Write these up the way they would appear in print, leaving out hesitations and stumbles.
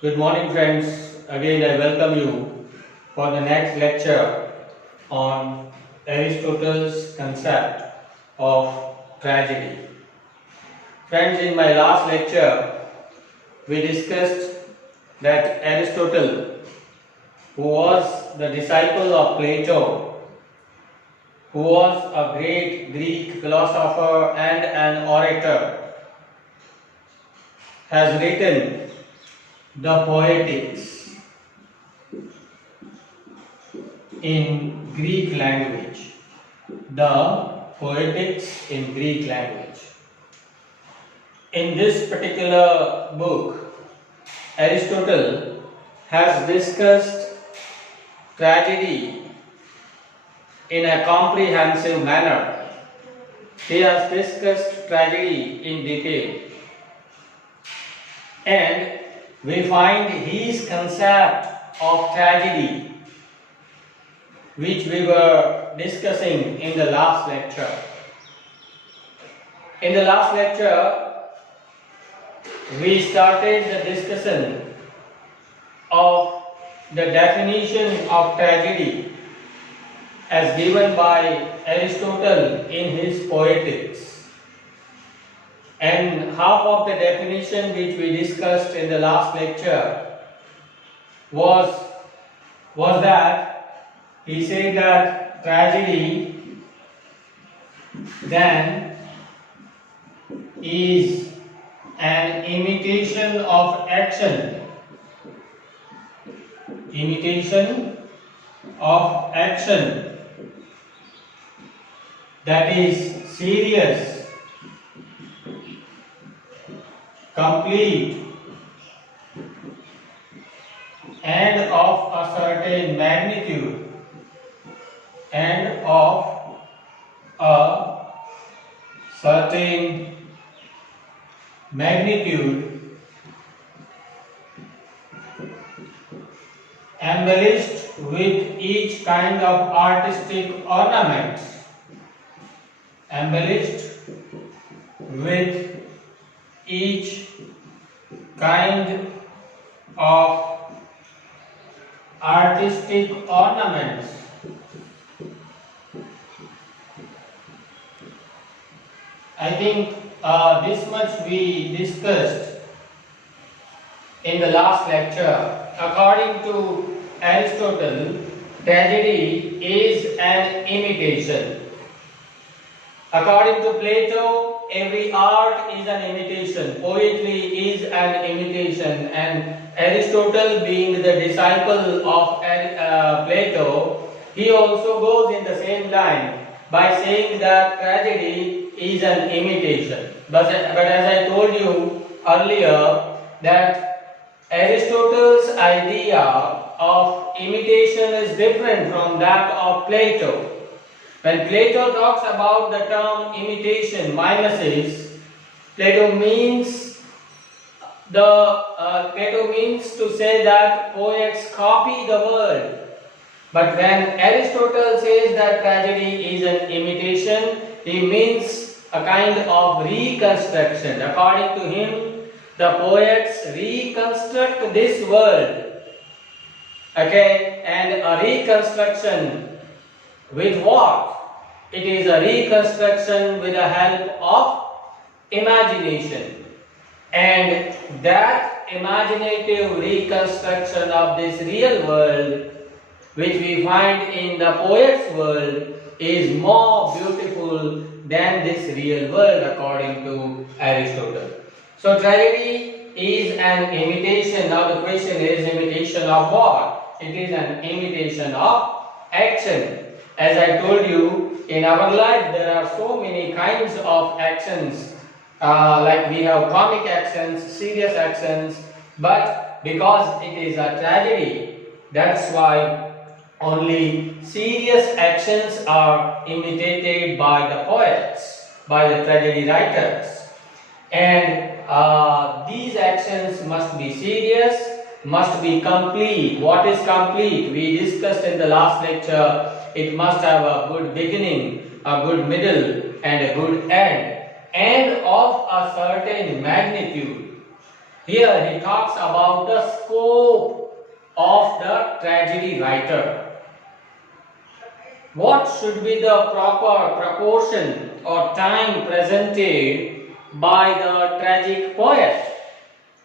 Good morning, friends. Again, I welcome you for the next lecture on Aristotle's concept of tragedy. Friends, in my last lecture, we discussed that Aristotle, who was the disciple of Plato, who was a great Greek philosopher and an orator, has written the Poetics in Greek language. The Poetics in Greek language. In this particular book, Aristotle has discussed tragedy in a comprehensive manner. He has discussed tragedy in detail. And we find his concept of tragedy, which we were discussing in the last lecture. In the last lecture, we started the discussion of the definition of tragedy as given by Aristotle in his Poetics. And half of the definition which we discussed in the last lecture was that he said that tragedy then is an imitation of action. Imitation of action that is serious, complete, and of a certain magnitude, and of a certain magnitude, embellished with each kind of artistic ornaments, embellished with each kind of artistic ornaments. I think this much we discussed in the last lecture. According to Aristotle, tragedy is an imitation. According to Plato, every art is an imitation, poetry is an imitation, and Aristotle, being the disciple of Plato, he also goes in the same line by saying that tragedy is an imitation. But as I told you earlier, that Aristotle's idea of imitation is different from that of Plato. When Plato talks about the term imitation, mimesis, Plato means to say that poets copy the world. But when Aristotle says that tragedy is an imitation, he means a kind of reconstruction. According to him, the poets reconstruct this world. Okay, and a reconstruction with what? It is a reconstruction with the help of imagination. And that imaginative reconstruction of this real world, which we find in the poet's world, is more beautiful than this real world according to Aristotle. So tragedy is an imitation. Now the question is, imitation of what? It is an imitation of action. As I told you, in our life there are so many kinds of actions, like we have comic actions, serious actions, but because it is a tragedy, that's why only serious actions are imitated by the poets, by the tragedy writers. And these actions must be serious, must be complete. What is complete? We discussed in the last lecture. It must have a good beginning, a good middle, and a good end, and of a certain magnitude. Here he talks about the scope of the tragedy writer. What should be the proper proportion or time presented by the tragic poet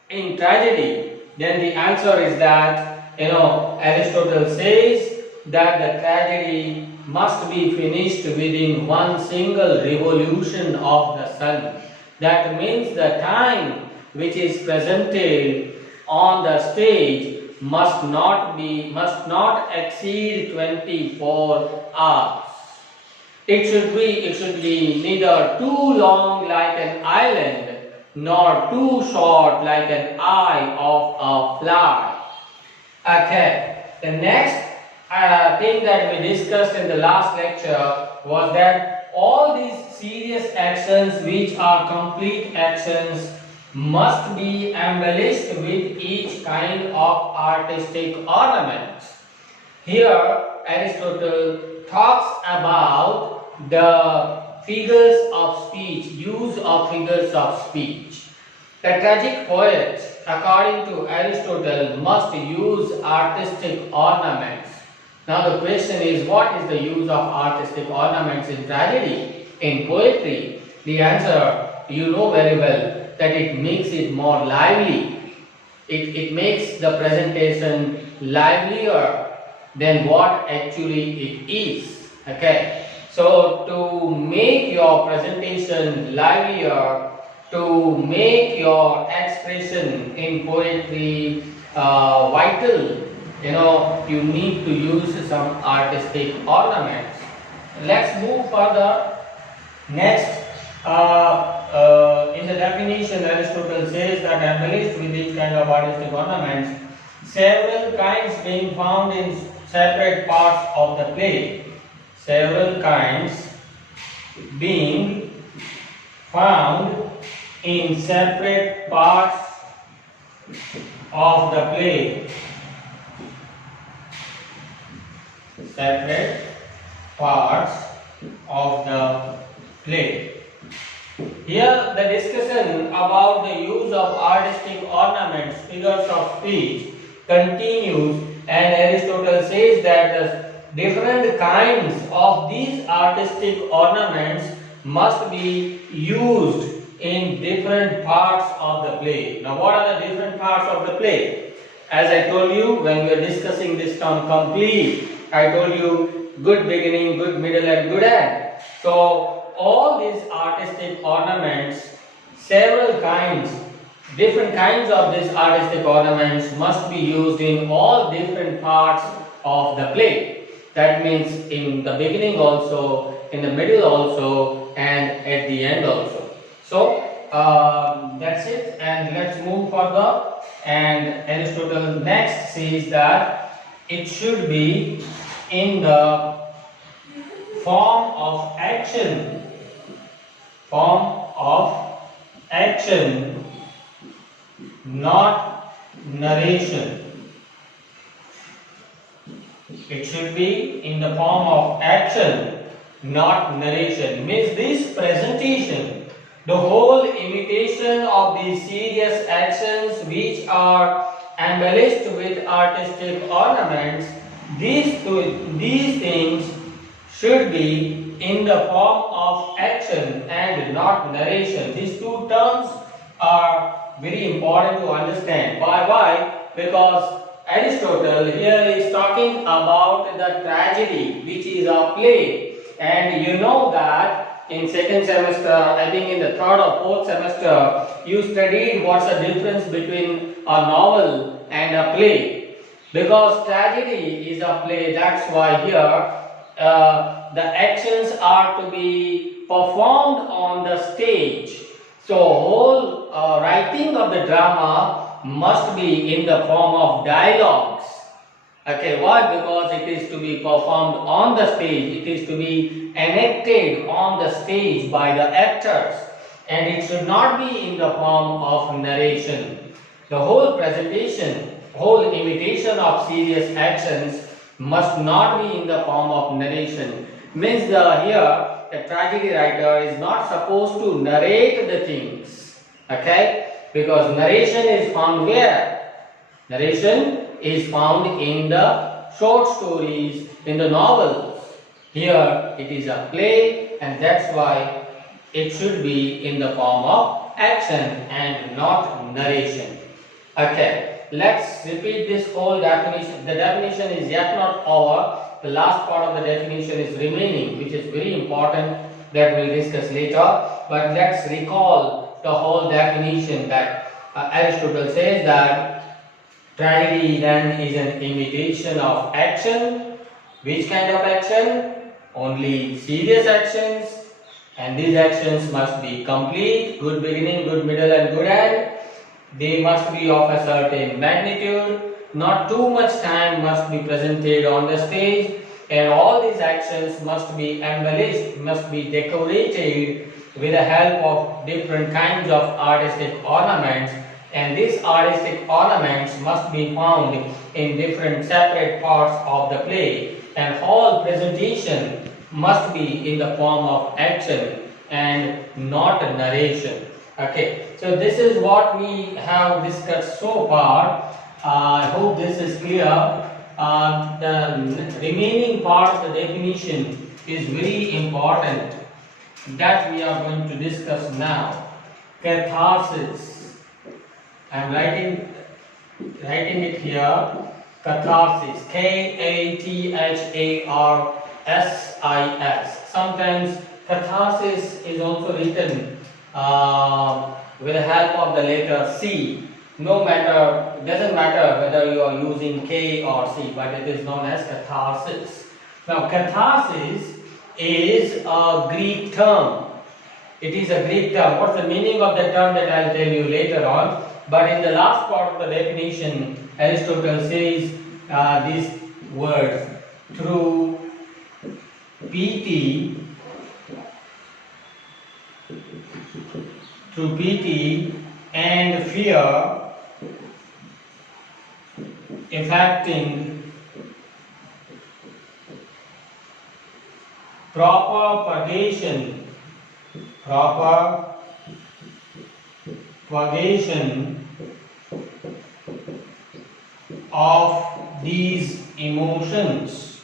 in tragedy? Then the answer is that, Aristotle says that the tragedy must be finished within one single revolution of the sun. That means the time which is presented on the stage must not exceed 24 hours. It should be neither too long like an island nor too short like an eye of a fly. Okay, the next thing that we discussed in the last lecture was that all these serious actions, which are complete actions, must be embellished with each kind of artistic ornaments. Here, Aristotle talks about the figures of speech, use of figures of speech. The tragic poet, according to Aristotle, must use artistic ornaments. Now the question is, what is the use of artistic ornaments in tragedy, in poetry? The answer, you know very well, that it makes it more lively. It makes the presentation livelier than what actually it is. Okay. So to make your presentation livelier, to make your expression in poetry vital, you need to use some artistic ornaments. Let's move further. Next, in the definition, Aristotle says that embellished with each kind of artistic ornaments, several kinds being found in separate parts of the play. Several kinds being found in separate parts of the play. Separate parts of the play. Here the discussion about the use of artistic ornaments, figures of speech, continues, and Aristotle says that the different kinds of these artistic ornaments must be used in different parts of the play. Now what are the different parts of the play? As I told you when we were discussing this term complete, I told you good beginning, good middle and good end. So all these artistic ornaments, several kinds, different kinds of these artistic ornaments must be used in all different parts of the play. That means in the beginning also, in the middle also, and at the end also. So that's it, and let's move further. And Aristotle next says that it should be in the form of action, not narration. It should be in the form of action, not narration. Means this presentation, the whole imitation of these serious actions which are embellished with artistic ornaments, these things should be in the form of action and not narration. These two terms are very important to understand. Why? Because Aristotle here is talking about the tragedy, which is a play, and you know that in second semester, I think in the third or fourth semester, you studied what's the difference between a novel and a play. Because tragedy is a play, that's why here the actions are to be performed on the stage. So whole writing of the drama must be in the form of dialogues. Okay, why? Because it is to be performed on the stage, it is to be enacted on the stage by the actors, and it should not be in the form of narration. The whole presentation, whole imitation of serious actions must not be in the form of narration. Means here the tragedy writer is not supposed to narrate the things. Okay, because narration is found where? Narration is found in the short stories, in the novels. Here it is a play, and that's why it should be in the form of action and not narration. Okay, let's repeat this whole definition. The definition is yet not over. The last part of the definition is remaining, which is very important, that we'll discuss later. But let's recall the whole definition that Aristotle says that tragedy then is an imitation of action. Which kind of action? Only serious actions, and these actions must be complete, good beginning, good middle and good end. They must be of a certain magnitude, not too much time must be presented on the stage, and all these actions must be embellished, must be decorated with the help of different kinds of artistic ornaments, and these artistic ornaments must be found in different separate parts of the play, and whole presentation must be in the form of action and not narration. Okay, so this is what we have discussed so far. I hope this is clear. The remaining part of the definition is very important, that we are going to discuss now. Catharsis. I am writing it here. Catharsis. Katharsis. Sometimes catharsis is also written with the help of the letter C. No matter, it doesn't matter whether you are using K or C, but it is known as catharsis. Now, catharsis is a Greek term. It is a Greek term. What's the meaning of the term, that I'll tell you later on. But in the last part of the definition, Aristotle says these words: through pity and fear, effecting propagation of these emotions.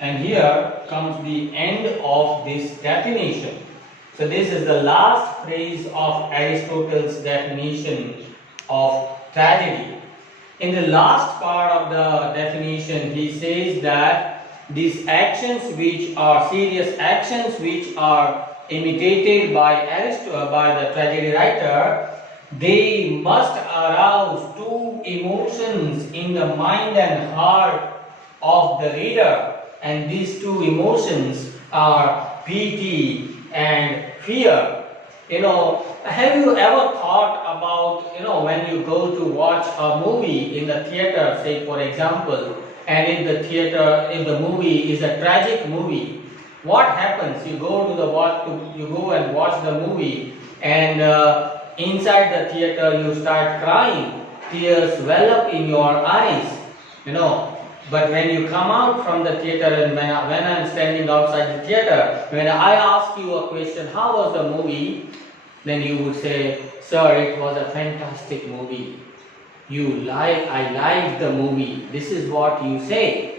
And here comes the end of this definition. So this is the last phrase of Aristotle's definition of tragedy. In the last part of the definition, he says that these actions, which are serious actions, which are imitated by the tragedy writer, they must arouse two emotions in the mind and heart of the reader, and these two emotions are pity and fear. Have you ever thought about, when you go to watch a movie in the theater, say for example, and in the theater, if the movie is a tragic movie, what happens? You go and watch the movie, and inside the theater you start crying, tears well up in your eyes, But when you come out from the theater, and when I'm standing outside the theater, when I ask you a question, how was the movie? Then you would say, sir, it was a fantastic movie. I liked the movie. This is what you say.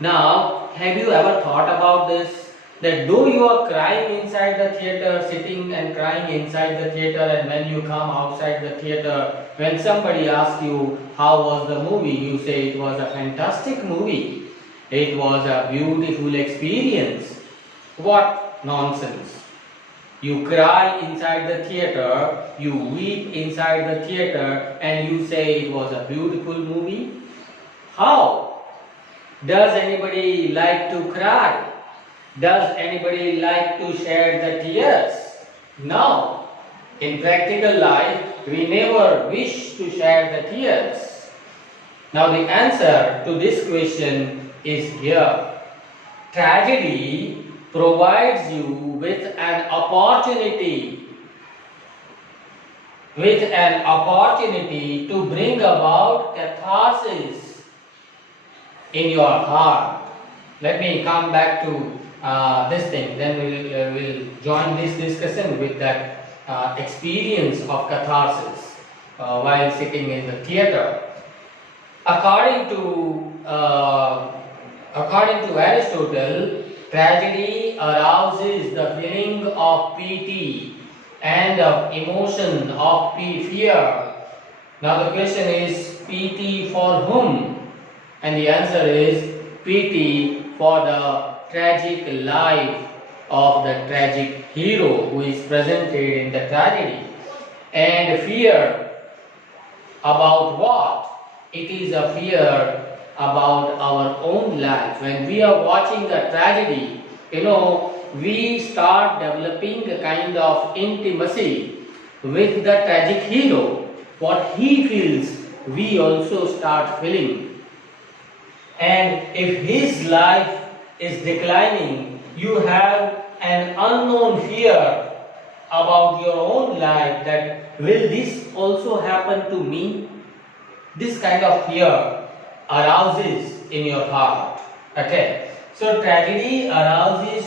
Now, have you ever thought about this? That though you are crying inside the theater, sitting and crying inside the theater, and when you come outside the theater, when somebody asks you how was the movie, you say it was a fantastic movie. It was a beautiful experience. What nonsense. You cry inside the theater, you weep inside the theater, and you say it was a beautiful movie? How? Does anybody like to cry? Does anybody like to shed the tears? No. In practical life, we never wish to shed the tears. Now the answer to this question is here. Tragedy provides you with an opportunity to bring about catharsis in your heart. let me come back to this thing. Then we'll join this discussion with that experience of catharsis while sitting in the theater. According to Aristotle, tragedy arouses the feeling of pity and of emotion of fear. Now the question is, pity for whom? And the answer is pity for the tragic life of the tragic hero who is presented in the tragedy. And fear about what? It is a fear about our own life. When we are watching the tragedy, we start developing a kind of intimacy with the tragic hero. What he feels, we also start feeling. And if his life is declining, you have an unknown fear about your own life, that will this also happen to me? This kind of fear arouses in your heart. Okay. So tragedy arouses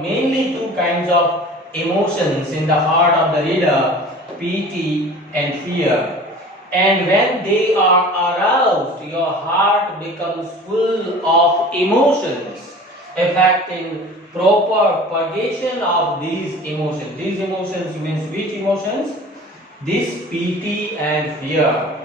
mainly two kinds of emotions in the heart of the reader: pity and fear. And when they are aroused, your heart becomes full of emotions, affecting proper purgation of these emotions. These emotions means which emotions? This pity and fear.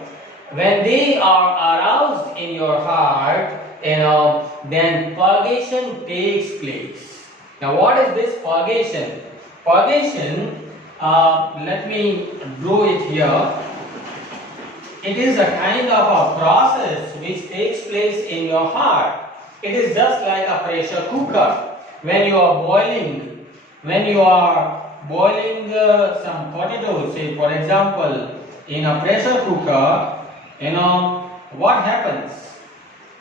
When they are aroused in your heart, then purgation takes place. Now, what is this purgation? Purgation, let me draw it here. It is a kind of a process which takes place in your heart. It is just like a pressure cooker. When you are boiling some potatoes, say for example, in a pressure cooker, what happens?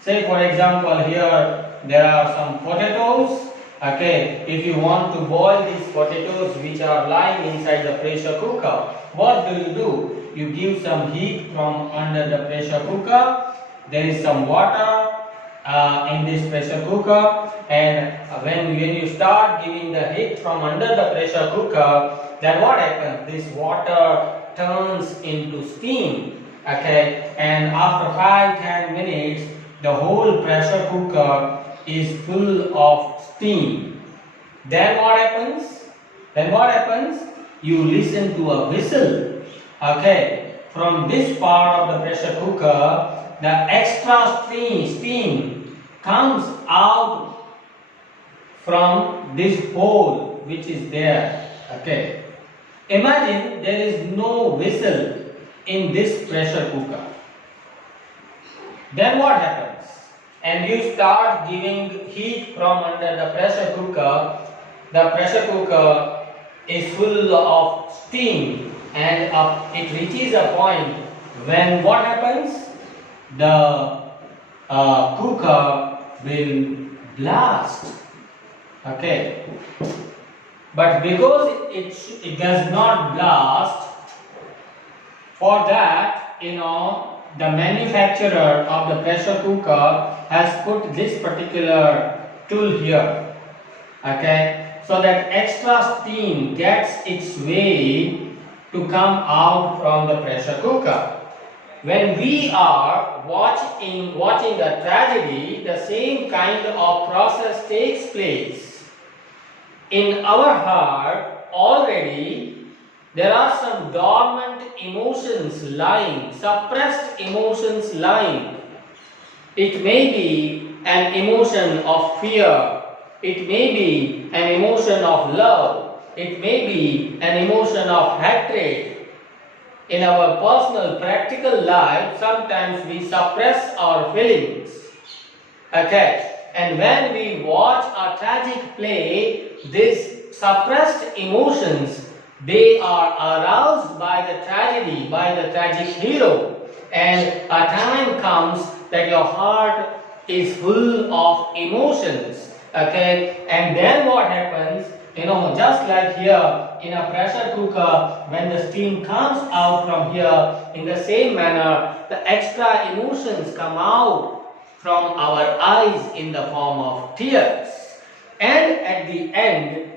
Say for example, here there are some potatoes. Okay, if you want to boil these potatoes which are lying inside the pressure cooker, what do? You give some heat from under the pressure cooker. There is some water in this pressure cooker, and when you start giving the heat from under the pressure cooker, then what happens? This water turns into steam. Okay, and after 5-10 minutes, the whole pressure cooker is full of steam. Then what happens? You listen to a whistle. Okay, from this part of the pressure cooker, the extra steam comes out from this hole which is there. Okay, imagine there is no whistle in this pressure cooker. Then what happens? And you start giving heat from under the pressure cooker. The pressure cooker is full of steam, and it reaches a point when what happens? The cooker will blast. Okay, but because it does not blast, for that, the manufacturer of the pressure cooker has put this particular tool here. Okay, so that extra steam gets its way to come out from the pressure cooker. When we are watching a tragedy, the same kind of process takes place. In our heart already there are some dormant emotions lying, suppressed emotions lying. It may be an emotion of fear. It may be an emotion of love. It may be an emotion of hatred. In our personal, practical life, sometimes we suppress our feelings. Okay, and when we watch a tragic play, these suppressed emotions, they are aroused by the tragedy, by the tragic hero, and a time comes that your heart is full of emotions. Okay, and then what happens? Just like here in a pressure cooker, when the steam comes out from here, in the same manner, the extra emotions come out from our eyes in the form of tears. And at the end,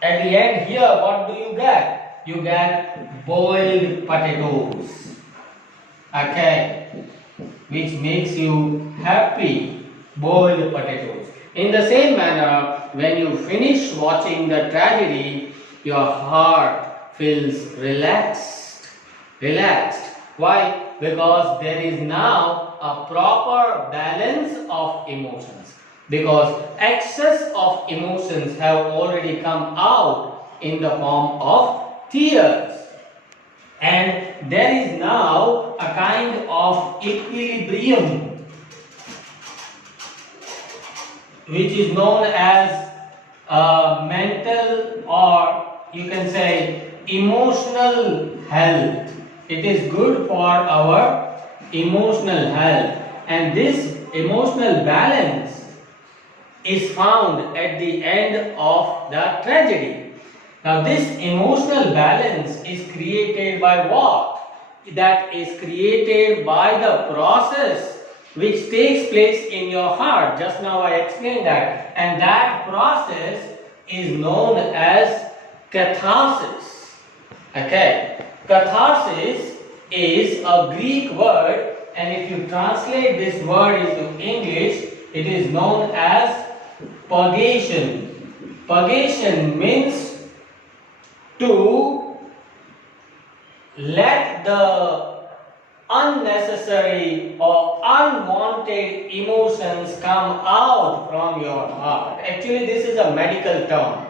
at the end here, what do you get? You get boiled potatoes. Okay, which makes you happy. Boiled potatoes. In the same manner, when you finish watching the tragedy, your heart feels relaxed. Relaxed. Why? Because there is now a proper balance of emotions. Because excess of emotions have already come out in the form of tears. And there is now a kind of equilibrium which is known as mental, or you can say emotional health. It is good for our emotional health, and this emotional balance is found at the end of the tragedy. Now this emotional balance is created by what? That is created by the process which takes place in your heart. Just now I explained that, and that process is known as catharsis. Okay, catharsis is a Greek word, and if you translate this word into English, it is known as purgation. Purgation means to let the unnecessary or unwanted emotions come out from your heart. Actually, this is a medical term.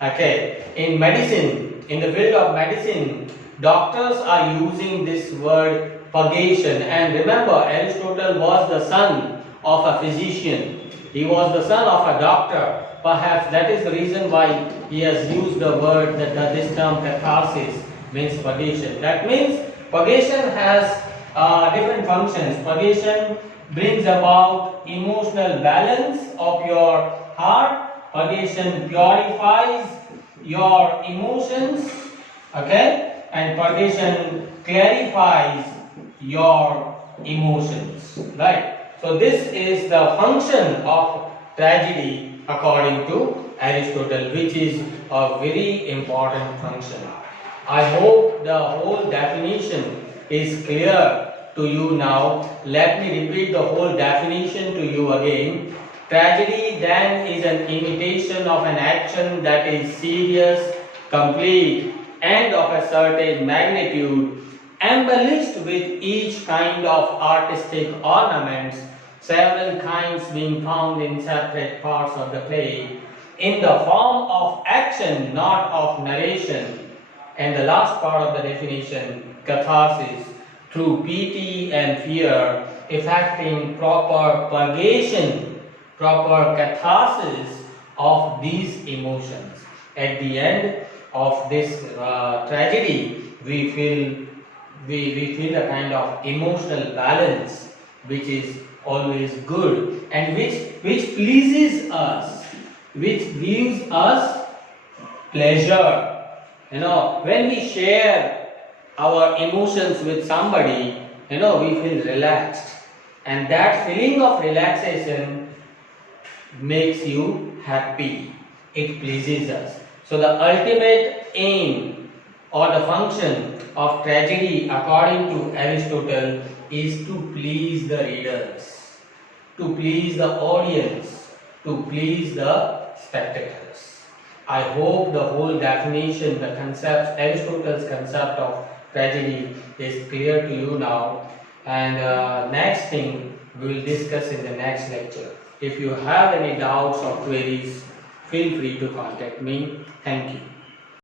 Okay, in medicine, in the field of medicine, doctors are using this word purgation. And remember, Aristotle was the son of a physician. He was the son of a doctor. Perhaps that is the reason why he has used the word, that this term catharsis means purgation. That means purgation has different functions. Purgation brings about emotional balance of your heart. Purgation purifies your emotions. Okay, and purgation clarifies your emotions. Right. So this is the function of tragedy according to Aristotle, which is a very important function. I hope the whole definition is clear to you now. Let me repeat the whole definition to you again. Tragedy then is an imitation of an action that is serious, complete, and of a certain magnitude, embellished with each kind of artistic ornaments, several kinds being found in separate parts of the play, in the form of action, not of narration. And the last part of the definition, catharsis, through pity and fear, effecting proper purgation, proper catharsis of these emotions. At the end of this tragedy, we feel a kind of emotional balance, which is always good and which pleases us, which gives us pleasure. When we share our emotions with somebody, we feel relaxed, and that feeling of relaxation makes you happy. It pleases us. So the ultimate aim or the function of tragedy according to Aristotle is to please the readers, to please the audience, to please the spectators. I hope the whole definition, the concept, Aristotle's concept of tragedy is clear to you now. And next thing we will discuss in the next lecture. If you have any doubts or queries, feel free to contact me. Thank you.